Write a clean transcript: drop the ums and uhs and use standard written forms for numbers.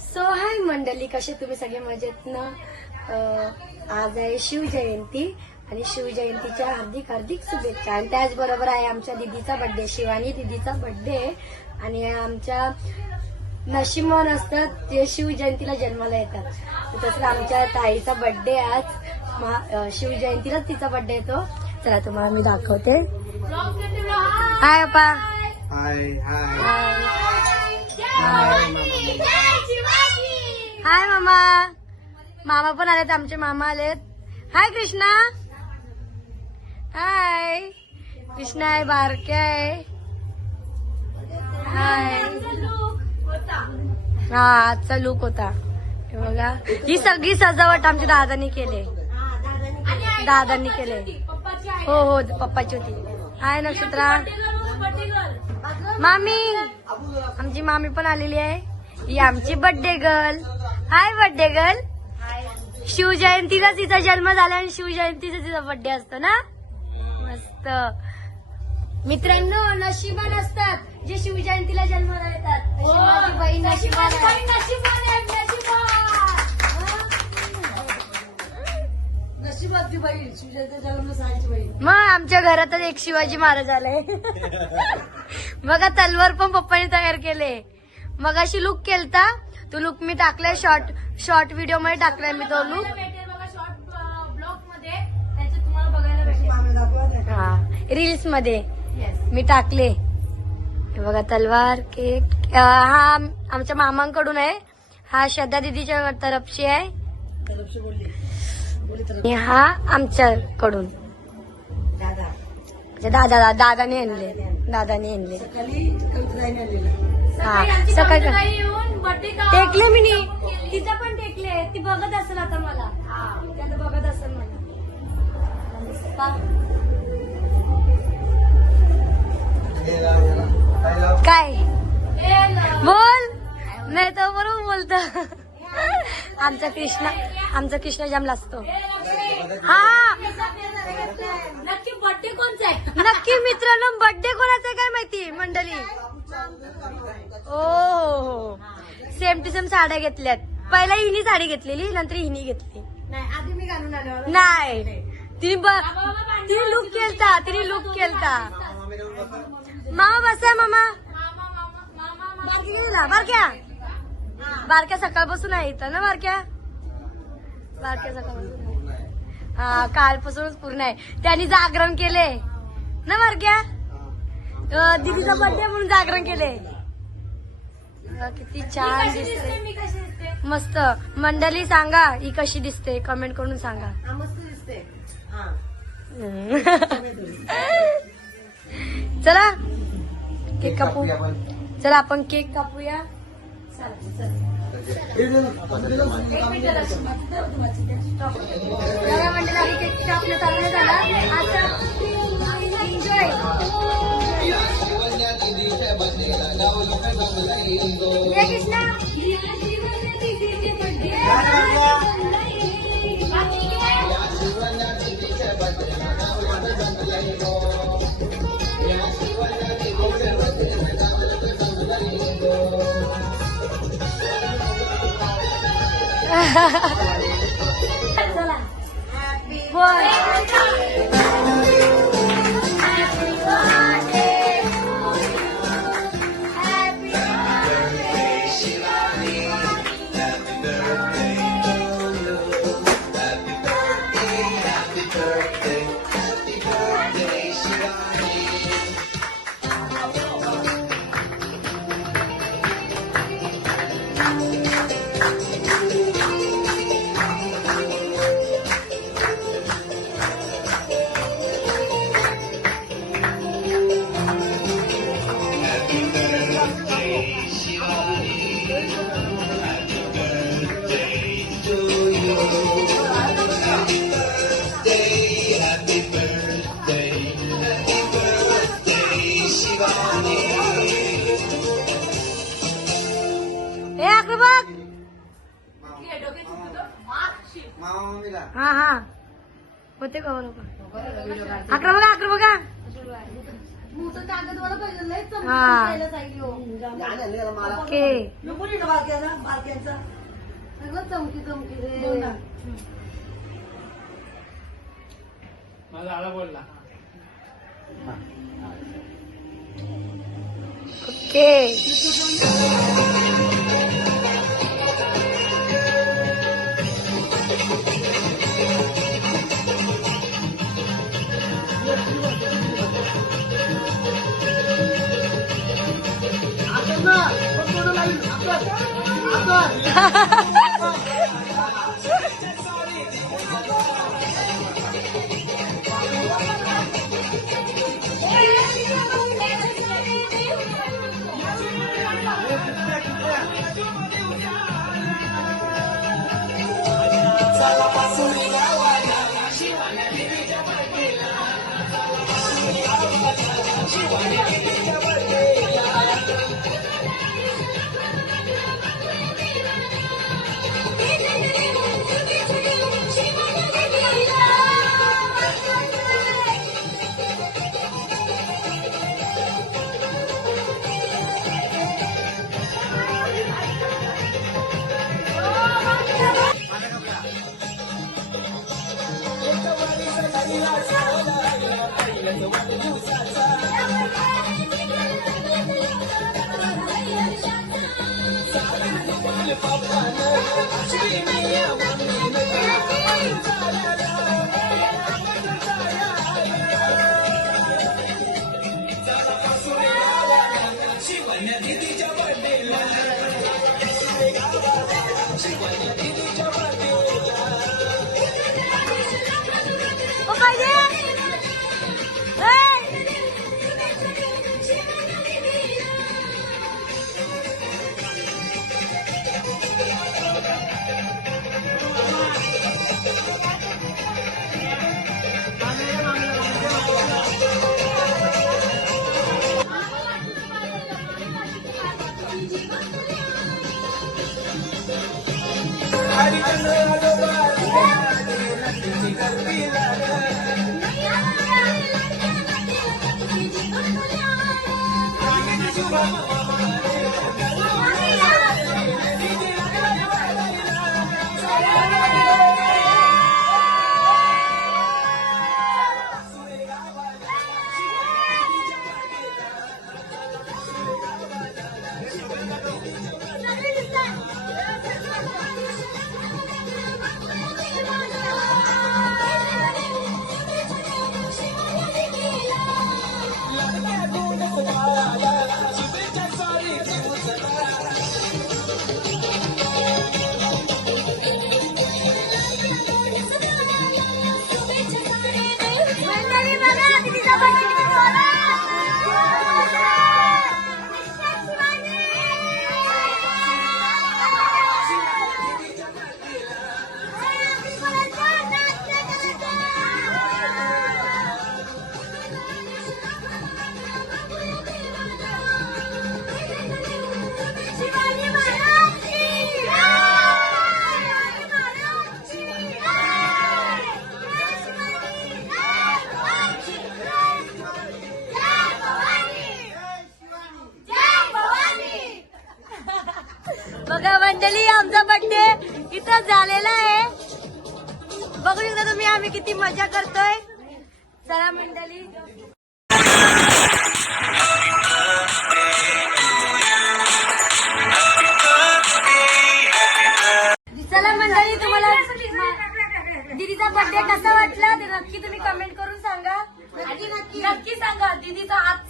So हाय मंडळी, कसे तुम्ही सगळे मजेत ना. आज आहे शिवजयंती आणि शिवजयंतीच्या हार्दिक हार्दिक शुभेच्छा. आणि त्याचबरोबर आहे आमच्या दीदीचा बर्थडे, शिवानी दीदीचा बर्थडे. आणि आमच्या नशिबवान असतात ते शिवजयंतीला जन्माला येतात. तसंच आमच्या ताईचा बर्थडे आज शिवजयंतीलाच तिचा बर्थडे येतो. चला तुम्हाला मी दाखवते. हाय अप्पा. हाय हाय हाय मामा. मामा पण आलेत, आमचे मामा आलेत. हाय कृष्णा. हाय कृष्णा आहे, बारके आहे. हाय. हा आजचा लुक होता हे बघा. ही सगळी सजावट आमच्या दादांनी केली. दादांनी केले. हो हो पप्पाची होती. हाय नक्षत्रा. मामी, आमची मामी पण आलेली आहे. ही आमची बर्थडे गर्ल. हाय बर्थडे गर्ल. शिवजयंतीला तिचा जन्म झाला आणि शिवजयंतीचा तिचा बर्थडे असतो ना. मस्त. मित्रांनो, नशिबान असतात जे शिवजयंतीला जन्माला येतात. माझी बहीण नशिबान नशिबाची बहीण, शिवजयंती जन्म सायची बहीण. मग आमच्या घरातच एक शिवाजी महाराज आलाय. बघा तलवार पण पप्पाने तयार केले. मग अशी लुक केलता, तो लुक मी टाकलाय शॉर्ट व्हिडिओ मध्ये टाकलाय मी तो लुक. हा रील्स मध्ये मी टाकले. हे बघा तलवार केक. हा आमच्या मामांकडून आहे. हा श्रद्धा दीदीच्या तरफची आहे आणि हा आमच्याकडून. दादाने आणले. हा सकाळी टेकले मी नी. तिचं पण टेकले. ती बघत असेल आता मला. ती आता बघत असेल मला. काय बोल नाही तर बरोबर बोलत. आमचा कृष्णा जाम असतो. हा नक्की बर्थडे कोणचा आहे? नक्की मित्रांनो, बर्थडे कोणाचा आहे काय माहिती मंडळी. ओ सेम टू सेम साड्या घेतल्यात. पहिला हिनी साडी घेतलेली, नंतर हिनी घेतली. नाही, आधी मी घालून आलो. नाही तिने लुक केलता. मामा बसा. मामा बारक्या सकाळपासून आहे इथं ना. बारक्या सकाळपासून. हा कालपासूनच पूर्ण आहे. त्यांनी जागरण केले ना बारक्या. दीदीचा बर्थडे म्हणून जागरण केले. किती छान दिसते. मस्त. मंडळी सांगा ही कशी दिसते, कमेंट करून सांगा. मस्त दिसते. चला केक कापू. चला आपण केक कापूया. मंडळी केक कापणं चालू झाला. आता एन्जॉय. कृष्णा चला बोल. हा होते का बरोबर. अकरा बघा. मोठं कागद वाला पाहिजे लय चमकी हा. द्यायला सांगितली हो. ओके सगळं चमकी चमकी रे. मला आला बोलला ओके बघा मंडळी, आमचा बर्थडे इथं झालेला आहे. बघू शकता तुम्ही आम्ही किती मजा करतोय. चला मंडळी, चला मंडळी, तुम्हाला दीदीचा बर्थडे कसा वाटला ते नक्की तुम्ही कमेंट करून सांगा. नक्की सांगा दीदीचा आजचा